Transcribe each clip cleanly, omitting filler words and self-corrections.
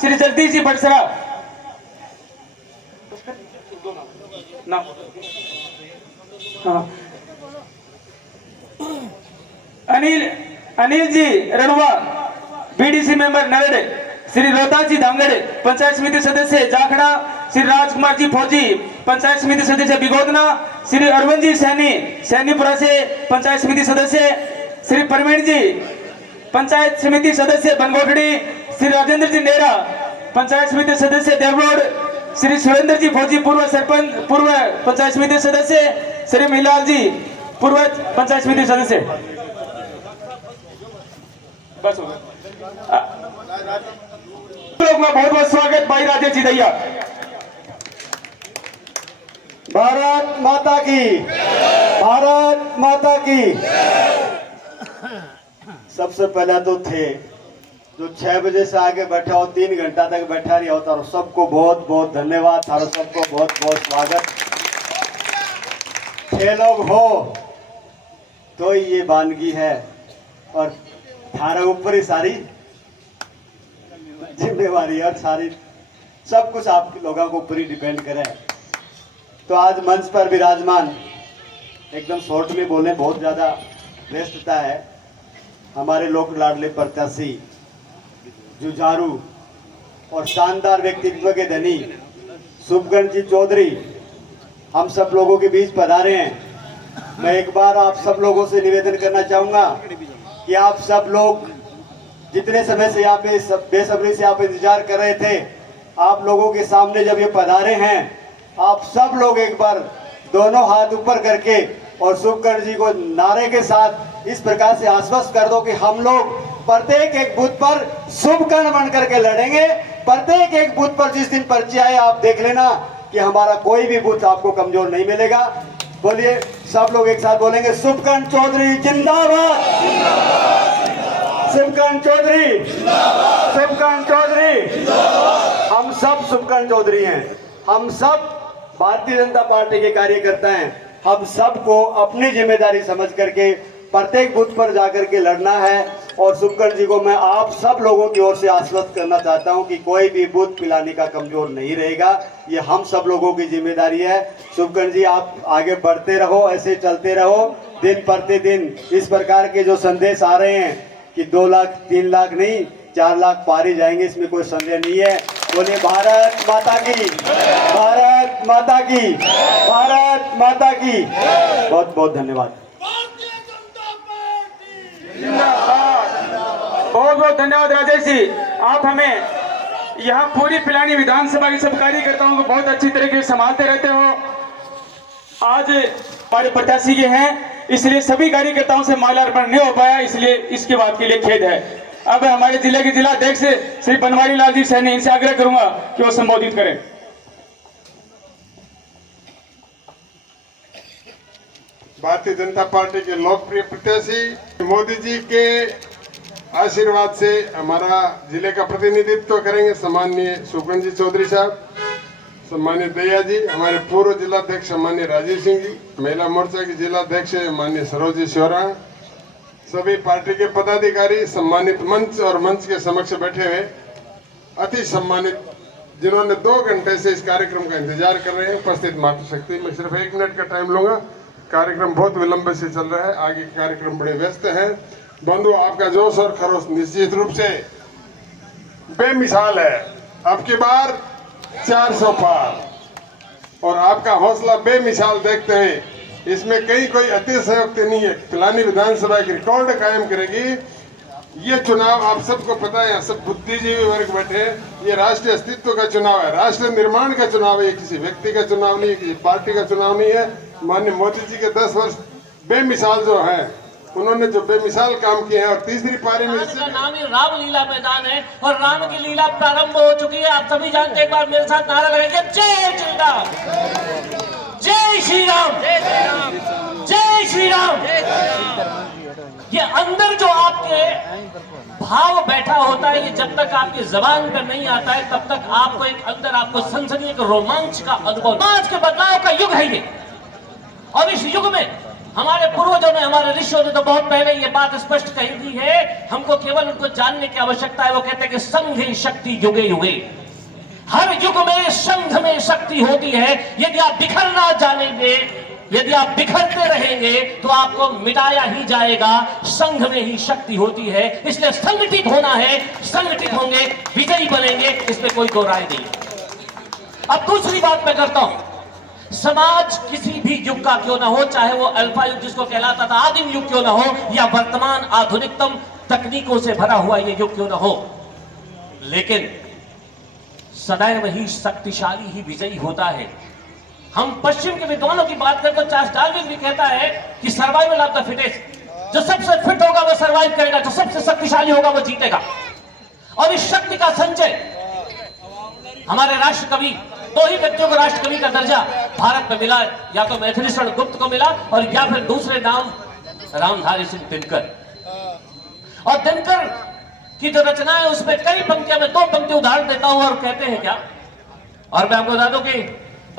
श्री जगदीश जी बड़सरा ना हाँ। Anil ji Ranwa BDC member नरेड़, Shri Rohtas जी धांगड़ पंचायत समिति सदस्य जाखड़ा, श्री राजकुमार जी फौजी पंचायत समिति सदस्य बिगोदना, श्री अरविंद जी सैनी सैनीपुरा से पंचायत समिति सदस्य, श्री प्रवीण जी पंचायत समिति सदस्य बनगोठड़ी, श्री राजेंद्र जी नेहरा पंचायत समिति सदस्य देवरोड, श्री सुरेंद्र जी फौजी पूर्व सरपंच पूर्व पंचायत समिति सदस्य, श्री मिलाल जी पूर्व पंचायत समिति सदस्य। बस हो गया। लोग में बहुत बहुत स्वागत भाई राजेश जी दैया। भारत माता की, भारत माता की। सबसे पहला तो थे जो 6 बजे से आगे बैठा हो, 3 घंटा तक बैठा रही होता, सबको बहुत बहुत धन्यवाद, थारो सबको बहुत बहुत स्वागत। 6 लोग हो तो ये वानगी है और थारे ऊपर ही सारी जिम्मेवारी और सारी सब कुछ आप लोगों को ऊपर ही डिपेंड करे। तो आज मंच पर विराजमान, एकदम शॉर्ट में बोले, बहुत ज़्यादा व्यस्तता है, हमारे लोक लाडले प्रत्याशी जुझारू और शानदार व्यक्तित्व के धनी शुभगण जी चौधरी हम सब लोगों के बीच पधारे हैं। मैं एक बार आप सब लोगों से निवेदन करना चाहूँगा कि आप सब लोग जितने समय से यहाँ पे बेसब्री से आप इंतजार कर रहे थे, आप लोगों के सामने जब ये पधारे हैं, आप सब लोग एक बार दोनों हाथ ऊपर करके और शुभकर्ण जी को नारे के साथ इस प्रकार से आश्वस्त कर दो कि हम लोग प्रत्येक एक बूथ पर शुभकर्ण बन करके लड़ेंगे। प्रत्येक एक बूथ पर जिस दिन पर्ची आए आप देख लेना कि हमारा कोई भी बूथ आपको कमजोर नहीं मिलेगा। बोलिए, सब लोग एक साथ बोलेंगे, शुभकर्ण चौधरी जिंदाबाद, शुभकर्ण चौधरी, शुभकर्ण चौधरी। हम सब शुभकर्ण चौधरी हैं, हम सब भारतीय जनता पार्टी के कार्यकर्ता हैं। हम सबको अपनी जिम्मेदारी समझ करके प्रत्येक बूथ पर जाकर के लड़ना है। और शुभकर्ण जी को मैं आप सब लोगों की ओर से आश्वस्त करना चाहता हूं कि कोई भी बूथ पिलाने का कमजोर नहीं रहेगा, ये हम सब लोगों की जिम्मेदारी है। शुभकर्ण जी, आप आगे बढ़ते रहो, ऐसे चलते रहो। दिन प्रतिदिन इस प्रकार के जो संदेश आ रहे हैं कि 2 लाख 3 लाख नहीं 4 लाख पार ही जाएंगे, इसमें कोई संदेह नहीं है। बोले भारत माता की, भारत माता की, भारत माता की। बहुत बहुत धन्यवाद। बहुत बहुत धन्यवाद राजेश जी। आप हमें यहाँ पूरी पिलानी विधानसभा के सब कार्यकर्ताओं को बहुत अच्छी तरीके से संभालते रहते हो। आज हमारे प्रत्याशी के हैं, इसलिए सभी कार्यकर्ताओं से माल्यार्पण नहीं हो पाया, इसलिए इसके बात के लिए खेद है। अब हमारे जिले के जिला अध्यक्ष श्री बनवारी लाल जी सैनी, इनसे आग्रह करूंगा कि वो संबोधित करें। भारतीय जनता पार्टी के लोकप्रिय प्रत्याशी मोदी जी के आशीर्वाद से हमारा जिले का प्रतिनिधित्व करेंगे सम्माननीय शुभकर्ण जी चौधरी साहब, सम्मानित दैया जी, हमारे पूर्व जिलाध्यक्ष सम्मान्य राजीव सिंह जी, महिला मोर्चा के जिलाध्यक्ष माननीय सरोज जी शिवरा, सभी पार्टी के पदाधिकारी, सम्मानित मंच और मंच के समक्ष बैठे हुए अति सम्मानित जिन्होंने 2 घंटे से इस कार्यक्रम का इंतजार कर रहे हैं, उपस्थित मातृशक्ति। मैं सिर्फ 1 मिनट का टाइम लूंगा, कार्यक्रम बहुत विलंब से चल रहा है, आगे कार्यक्रम बड़े व्यस्त हैं। बंधु, आपका जोश और खरोश निश्चित रूप से बेमिसाल है। अब की बार 400 पार और आपका हौसला बेमिसाल देखते हुए इसमें कहीं कोई अतिशयोक्ति नहीं है। पिलानी विधानसभा की रिकॉर्ड कायम करेगी। ये चुनाव आप सबको पता है, सब बुद्धिजीवी वर्ग बैठे, ये राष्ट्रीय अस्तित्व का चुनाव है, राष्ट्र निर्माण का चुनाव है, ये किसी व्यक्ति का चुनाव नहीं है, किसी पार्टी का चुनाव नहीं है। माननीय मोदी जी के 10 वर्ष बेमिसाल जो है, उन्होंने जो बेमिसाल काम किए हैं और तीसरी पारी में इसका नाम ही रामलीला मैदान है और राम की लीला प्रारंभ हो चुकी है। आप सभी जानते हैं, एक बार मेरे साथ नारा लगाएंगे, जय श्री राम, जय श्री राम, जय श्री राम। ये अंदर जो आपके भाव बैठा होता है, ये जब तक आपकी जबान पर नहीं आता है तब तक आपको एक अंदर आपको सनसनी, एक रोमांच का अनुभव। आज के बदलाव का युग है ये, और इस युग में हमारे पूर्वजों ने, हमारे ऋषियों ने तो बहुत पहले ये बात स्पष्ट कही दी है। हमको केवल उनको जानने की आवश्यकता है। वो कहते हैं कि संघ ही शक्ति युगे युगे। हर युग में संघ में शक्ति होती है। यदि आप बिखरना जानेंगे, यदि आप बिखरते रहेंगे तो आपको मिटाया ही जाएगा। संघ में ही शक्ति होती है, इसलिए संगठित होना है। संगठित होंगे, विजयी बनेंगे, इसमें कोई दो राय नहीं। अब दूसरी बात मैं करता हूं। समाज किसी भी युग का क्यों ना हो, चाहे वो अल्फा युग जिसको कहलाता था आदिम युग क्यों ना हो, या वर्तमान आधुनिकतम तकनीकों से भरा हुआ ये युग क्यों ना हो, लेकिन सदैव ही शक्तिशाली ही विजयी होता है। हम पश्चिम के विद्वानों की बात करते तो चार्ल्स डार्विन भी कहता है कि सर्वाइवल ऑफ द फिटेस्ट। जो सबसे फिट होगा वो सर्वाइव करेगा, जो सबसे शक्तिशाली होगा वो जीतेगा। और इस शक्ति का संचय हमारे राष्ट्र कवि, दो ही व्यक्तियों को राष्ट्र कवि का दर्जा भारत में मिला, या तो मैथिली शरण गुप्त को मिला और या फिर दूसरे नाम रामधारी सिंह दिनकर। और दिनकर की जो रचना है उसमें कई पंक्तियां, मैं 2 पंक्ति उदाहरण देता हूं और कहते हैं क्या, और मैं आपको बता दूं कि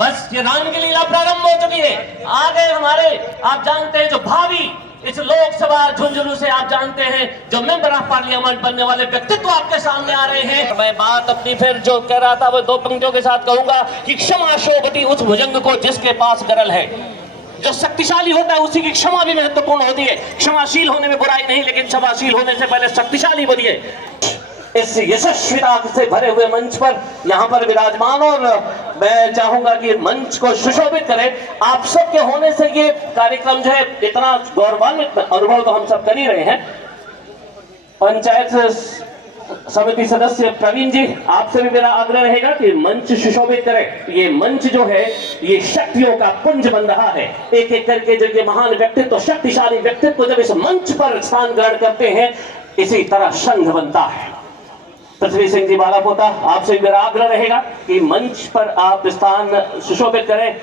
बस ये राम की लीला प्रारंभ हो चुकी है। आगे हमारे, आप जानते हैं, जो भावी इस लोकसभा झुंझुनू से आप जानते हैं जो मेंबर ऑफ पार्लियामेंट बनने वाले व्यक्तित्व आपके सामने आ रहे हैं। मैं बात अपनी फिर जो कह रहा था वो 2 पंक्तियों के साथ कहूंगा कि क्षमा शोभती उस भुजंग को जिसके पास गरल है। जो शक्तिशाली होता है उसी की क्षमा भी महत्वपूर्ण होती है। क्षमाशील होने में बुराई नहीं, लेकिन क्षमाशील होने से पहले शक्तिशाली बनिए। इस यशस्विता से भरे हुए मंच पर यहाँ पर विराजमान, और मैं चाहूंगा कि मंच को सुशोभित करें। आप सबके होने से ये कार्यक्रम जो है इतना गौरवान्वित अनुभव तो हम सब कर ही रहे हैं। पंचायत समिति सदस्य प्रवीण जी, आपसे भी मेरा आग्रह रहेगा कि मंच सुशोभित करें। ये मंच जो है ये शक्तियों का पुंज बन रहा है। एक एक करके जो ये महान व्यक्तित्व, शक्तिशाली व्यक्तित्व जब इस मंच पर स्थान ग्रहण करते हैं, इसी तरह संघ बनता है। पृथ्वी सिंह जी बालापोता, आपसे मेरा आग्रह रहेगा कि मंच पर आप स्थान सुशोभित करें।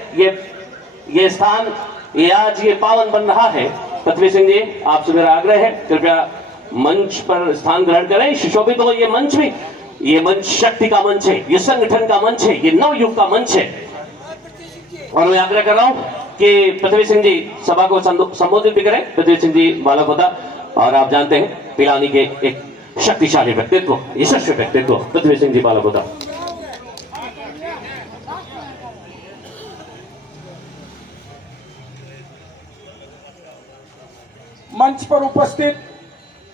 ये स्थान, ये आज ये पावन बन रहा है। पृथ्वी सिंह जी, आपसे मेरा आग्रह है, कृपया मंच पर स्थान ग्रहण करें, सुशोभित हो ये मंच भी। ये मंच शक्ति का मंच है, ये संगठन का मंच है, ये नवयुग का मंच है। और मैं आग्रह कर रहा हूं कि पृथ्वी सिंह जी सभा को संबोधित भी करें। पृथ्वी सिंह जी बालापोता, और आप जानते हैं पिलानी के एक शक्तिशाली व्यक्तित्व, यशस्वी व्यक्तित्व, पृथ्वी सिंह जी बालापोता। मंच पर उपस्थित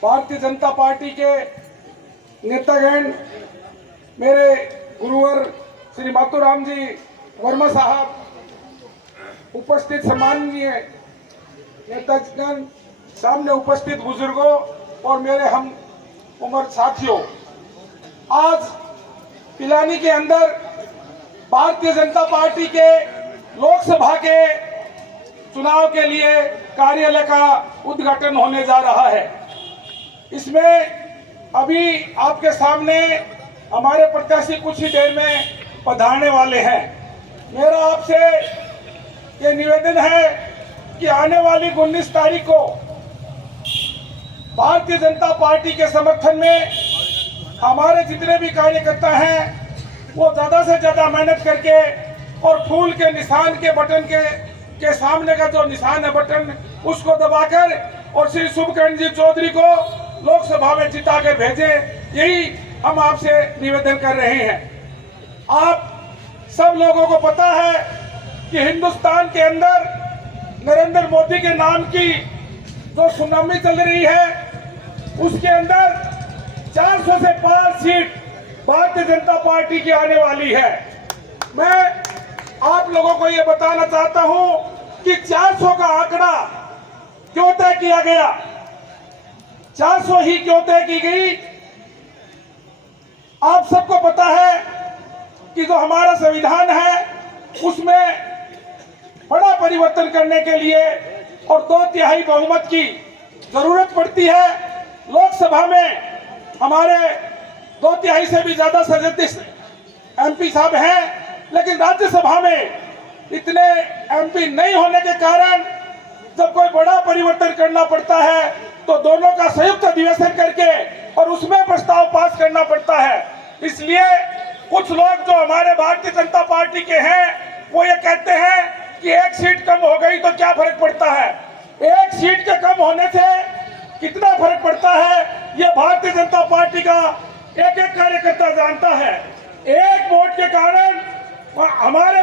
भारतीय जनता पार्टी के नेतागण, मेरे गुरुवर श्री मातूराम जी वर्मा साहब, उपस्थित सम्माननीय नेतागण, सामने उपस्थित बुजुर्गों और मेरे हम उम्र साथियों, आज पिलानी के अंदर भारतीय जनता पार्टी के लोकसभा के चुनाव के लिए कार्यालय का उद्घाटन होने जा रहा है। इसमें अभी आपके सामने हमारे प्रत्याशी कुछ ही देर में पधारने वाले हैं। मेरा आपसे ये निवेदन है कि आने वाली 19 तारीख को भारतीय जनता पार्टी के समर्थन में हमारे जितने भी कार्यकर्ता हैं वो ज़्यादा से ज़्यादा मेहनत करके और फूल के निशान के बटन के सामने का जो निशान है बटन, उसको दबाकर और श्री शुभकर्ण जी चौधरी को लोकसभा में जिता कर भेजे। यही हम आपसे निवेदन कर रहे हैं। आप सब लोगों को पता है कि हिंदुस्तान के अंदर नरेंद्र मोदी के नाम की जो सुनामी चल रही है, उसके अंदर 400 से पार सीट भारतीय जनता पार्टी की आने वाली है। मैं आप लोगों को यह बताना चाहता हूं कि 400 का आंकड़ा क्यों तय किया गया, 400 ही क्यों तय की गई। आप सबको पता है कि जो हमारा संविधान है उसमें बड़ा परिवर्तन करने के लिए और 2/3 बहुमत की जरूरत पड़ती है। लोकसभा में हमारे 2/3 से भी ज्यादा सदस्य एमपी साहब हैं, लेकिन राज्यसभा में इतने एमपी नहीं होने के कारण जब कोई बड़ा परिवर्तन करना पड़ता है तो दोनों का संयुक्त अधिवेशन करके और उसमें प्रस्ताव पास करना पड़ता है। इसलिए कुछ लोग जो हमारे भारतीय जनता पार्टी के हैं वो ये कहते हैं कि एक सीट कम हो गई तो क्या फर्क पड़ता है। एक सीट के कम होने से कितना फर्क पड़ता है ये भारतीय जनता पार्टी का एक एक कार्यकर्ता जानता है। एक वोट के कारण हमारे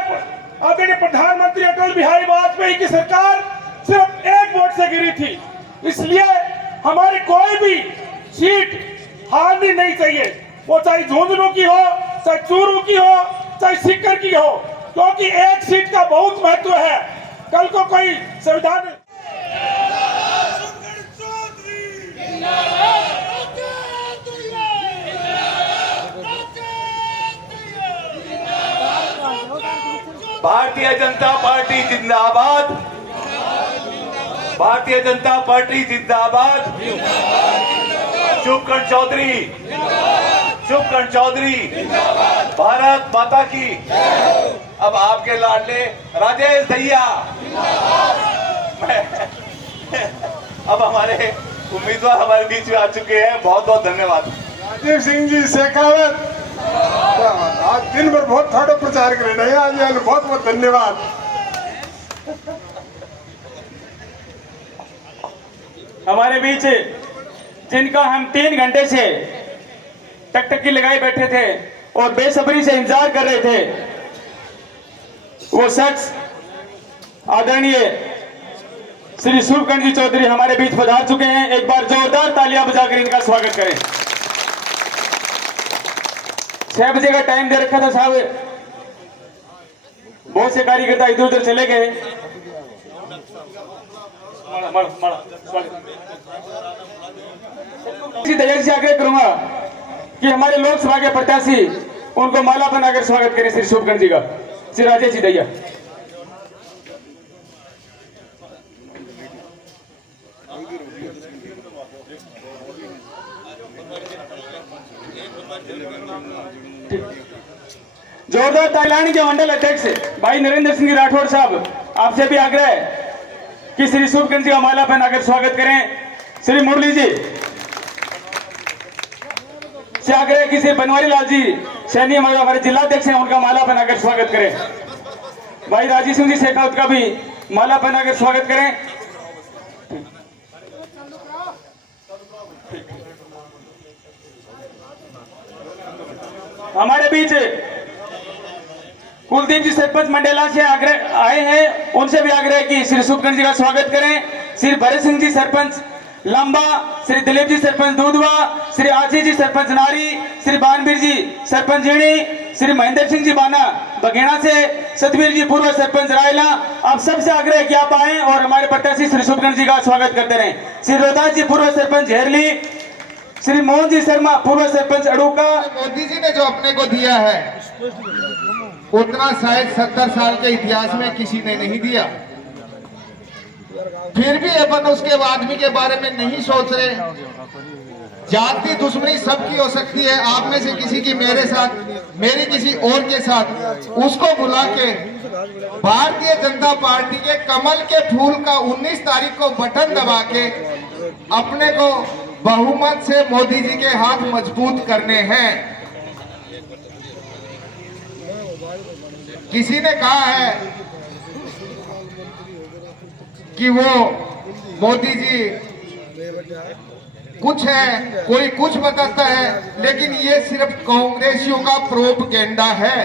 आदरणीय प्रधानमंत्री अटल बिहारी वाजपेयी की सरकार सिर्फ एक वोट से गिरी थी। इसलिए हमारी कोई भी सीट हारनी नहीं चाहिए, वो चाहे झुंझुनू की हो, चाहे चूरू की हो, चाहे सीकर की हो, क्योंकि एक सीट का बहुत महत्व है। कल को कोई संविधान भारतीय जनता पार्टी जिंदाबाद, भारतीय जनता पार्टी जिंदाबाद। शुभकर्ण चौधरी, शुभकर्ण चौधरी, भारत माता की। अब आपके लाडले राजेश दहिया अब हमारे उम्मीदवार हमारे बीच में आ चुके हैं। बहुत बहुत धन्यवाद। राजीव सिंह जी शेखावत, आज दिन भर बहुत थोड़ा प्रचार करें, आज बहुत बहुत धन्यवाद। हमारे बीच जिनका हम 3 घंटे से टकटकी लगाए बैठे थे और बेसब्री से इंतजार कर रहे थे, वो शख्स आदरणीय श्री शुभकर्ण जी चौधरी हमारे बीच पधार चुके हैं। एक बार जोरदार तालियां बजाकर इनका स्वागत करें। 6 बजे का टाइम दे रखा था साहब, बहुत से कार्यकर्ता इधर उधर चले गए। इसी दया से आग्रह करूंगा कि हमारे लोकसभा के प्रत्याशी उनको माला बनाकर स्वागत करें श्री शुभकर्ण जी का। श्री राजेश जी दैया। जोरदार तालियां के मंडल अध्यक्ष भाई नरेंद्र सिंह राठौड़ साहब, आपसे भी आग्रह है कि श्री शुभकर्ण जी का माला पहनाकर स्वागत करें। श्री मुरली जी से आग्रह है कि श्री बनवारी लाल जी सैनी हमारे जिलाध्यक्ष हैं, उनका माला पहनाकर स्वागत करें। भाई राजीव सिंह जी शेखावत का भी माला पहनाकर स्वागत करें। हमारे बीच कुलदीप जी सरपंच मंडेला से आग्रह आए हैं, उनसे भी आग्रह है कि श्री शुभकर्ण जी का स्वागत करें। श्री भरत सिंह जी सरपंच लंबा, श्री दिलीप जी सरपंच दूधवा, श्री आशीष जी सरपंच नारी, श्री बानवीर जी सरपंच जीणी, श्री महेंद्र सिंह जी बाना बघेड़ा से, सतवीर जी पूर्व सरपंच रायला। आप सबसे आग्रह है कि आप आए और हमारे प्रत्याशी श्री शुभकर्ण जी का स्वागत करते रहें। श्री रोहतास जी पूर्व सरपंच हेरली, श्री मोहन जी शर्मा पूर्व सरपंच अड़ूका। मोदी जी ने जो अपने को दिया है उतना शायद 70 साल के इतिहास में किसी ने नहीं दिया। फिर भी अपन उसके आदमी के बारे में नहीं सोच रहे। जाति दुश्मनी सबकी हो सकती है, आप में से किसी की मेरे साथ, मेरी किसी और के साथ, उसको बुला के भारतीय जनता पार्टी के कमल के फूल का 19 तारीख को बटन दबा के अपने को बहुमत से मोदी जी के हाथ मजबूत करने हैं। किसी ने कहा है कि वो मोदी जी कुछ है, कोई कुछ बताता है, लेकिन ये सिर्फ कांग्रेसियों का प्रोपगेंडा है।